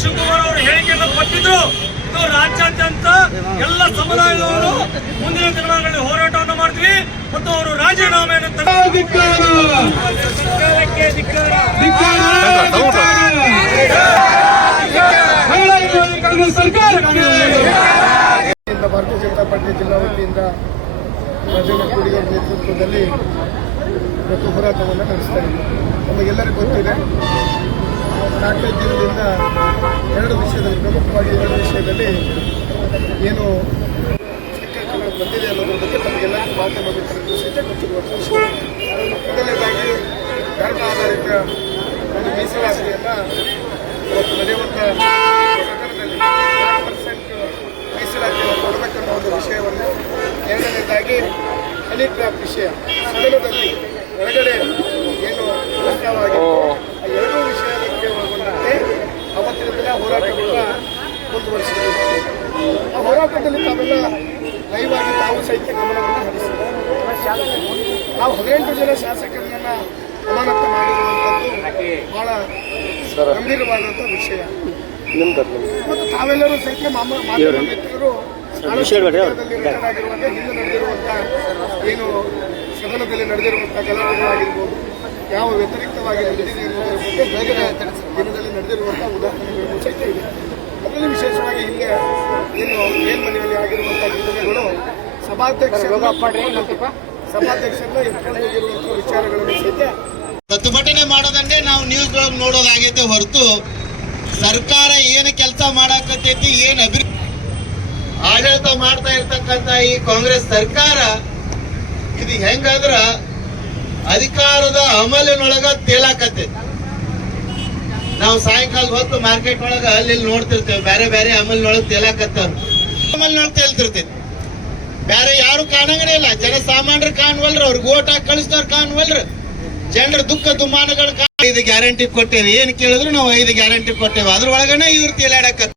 ಶಿವಕುಮಾರ್ ಅವರು ಹೇಳಿಕೆಯನ್ನು ಕೊಟ್ಟಿದ್ರು, ಇದು ರಾಜ್ಯಾದ್ಯಂತ ಎಲ್ಲ ಸಮುದಾಯದವರು ಮುಂದಿನ ದಿನಗಳಲ್ಲಿ ಹೋರಾಟವನ್ನು ಮಾಡ್ತೀವಿ ಮತ್ತು ಅವರು ರಾಜೀನಾಮೆಯನ್ನು ಭಾರತೀಯ ಜನತಾ ಪಾರ್ಟಿ ಜಿಲ್ಲಾ ವತಿಯಿಂದ ರಾಜೇಂದ್ರ ಕುಡಿಗರ ನೇತೃತ್ವದಲ್ಲಿ ಇವತ್ತು ಹೋರಾಟವನ್ನು ನಡೆಸ್ತಾ ಇದ್ದೀವಿ. ನಮಗೆಲ್ಲರಿಗೂ ಗೊತ್ತಿದೆ ನಾಲ್ಕೈದು ದಿನದಿಂದ ಎರಡು ವಿಷಯದಲ್ಲಿ, ಪ್ರಮುಖವಾಗಿ ಎರಡು ವಿಷಯದಲ್ಲಿ ಏನು ಸಂಕಲ್ಪಗಳು ಬಂದಿದೆ ಅನ್ನೋದ್ರ ಬಗ್ಗೆ ತಮಗೆಲ್ಲರಿಗೂ ಮಾಧ್ಯಮ ಮಿತ್ರರಿಗೂ ಸಹಿತ ಗೊತ್ತಿರುವಂಥ ವಿಷಯ ಮೊದಲನೇದಾಗಿ ಧರ್ಮ ಆಧಾರಿತ ಒಂದು ಮೀಸಲಾತಿಯನ್ನು ಇವತ್ತು ನಡೆಯುವಂಥ ಪರ್ಸೆಂಟ್ ಮೀಸಲಾತಿಯನ್ನು ಕೊಡಬೇಕನ್ನೋ ಒಂದು ವಿಷಯವನ್ನು. ಎರಡನೇದಾಗಿ ಹನಿಟ್ರಾಪ್ ವಿಷಯ. ಸದನದಲ್ಲಿ ಆ ಹೋರಾಟದಲ್ಲಿ ತಾವೆಲ್ಲ ಲೈವ್ ಆಗಿ ತಾವು ಸಹಿತ ಗಮನವನ್ನು ಹರಿಸಿದ್ದೀವಿ ನಾವು ಹದಿನೆಂಟು ಜನ ಶಾಸಕರನ್ನ ಅಮಾನತು ಮಾಡಿರುವಂಥದ್ದು ಬಹಳ ಗಂಭೀರವಾದಂಥ ವಿಷಯ. ಮತ್ತು ತಾವೆಲ್ಲರೂ ಸಹಿತ ಮಾಧ್ಯಮ ಮಿತ್ರರು ಆಗಿರುವಾಗ ಹಿಂದೆ ನಡೆದಿರುವಂಥ ಏನು ಸದನದಲ್ಲಿ ನಡೆದಿರುವಂಥ ಗಲಾಟೆಗಳಾಗಿರ್ಬೋದು ಯಾವ ವ್ಯತಿರಿಕ್ತವಾಗಿ ನಡೆದಿದೆ ಎನ್ನುವುದರ ಬಗ್ಗೆ ಬೇಗನೆ ದಿನದಲ್ಲಿ ನಡೆದಿರುವಂಥ ಉದಾಹರಣೆಗಳು ಸಹಿತ ಇದೆ. ಆಗಿರುವಂಥ ಘಟನೆಗಳು ಸಭಾಧ್ಯಕ್ಷರು ಸಭಾಧ್ಯಕ್ಷರನ್ನ ವಿಚಾರಗಳನ್ನು ಸಹಿತ ಪ್ರತಿಭಟನೆ ಮಾಡೋದನ್ನೇ ನಾವು ನ್ಯೂಸ್ ಒಳಗೆ ನೋಡೋದಾಗೈತೆ ಹೊರತು ಸರ್ಕಾರ ಏನು ಕೆಲಸ ಮಾಡಾಕತೈತಿ ಏನು ಅಭಿ ಆಡಳಿತ ಮಾಡ್ತಾ ಇರ್ತಕ್ಕಂಥ ಈ ಕಾಂಗ್ರೆಸ್ ಸರ್ಕಾರ ಇದು ಹೆಂಗಂದ್ರ ಅಧಿಕಾರದ ಅಮಲಿನೊಳಗ ತೇಲಾಕತ್ತೆ ನಾವು ಸಾಯಂಕಾಲ ಹೊತ್ತು ಮಾರ್ಕೆಟ್ ಒಳಗ ಅಲ್ಲಿ ನೋಡ್ತಿರ್ತೇವೆ ಬೇರೆ ಬೇರೆ ಅಮಲಿನೊಳಗೆ ತೇಲಾಕತ್ತಾರ ಅಮಲಿನೊಳಗೆ ತೇಲ್ತಿರ್ತೈತಿ ಬೇರೆ ಯಾರು ಕಾಣಂಗನೇ ಇಲ್ಲ. ಜನಸಾಮಾನ್ಯರು ಕಾಣುವಲ್ರು, ಅವ್ರಿಗೆ ಓಟ್ ಹಾಕಿ ಕಳಿಸ್ದವ್ರು ಕಾಣವಲ್ರ. ಜನರ ದುಃಖ ದುಮ್ಮಾನಗಳು ಐದು ಗ್ಯಾರಂಟಿ ಕೊಟ್ಟೇವೆ. ಏನ್ ಕೇಳಿದ್ರು ನಾವು ಐದು ಗ್ಯಾರಂಟಿ ಕೊಟ್ಟೇವೆ. ಅದ್ರೊಳಗನೆ ಇವ್ರು ತೇಲಾಡಕತ್ತ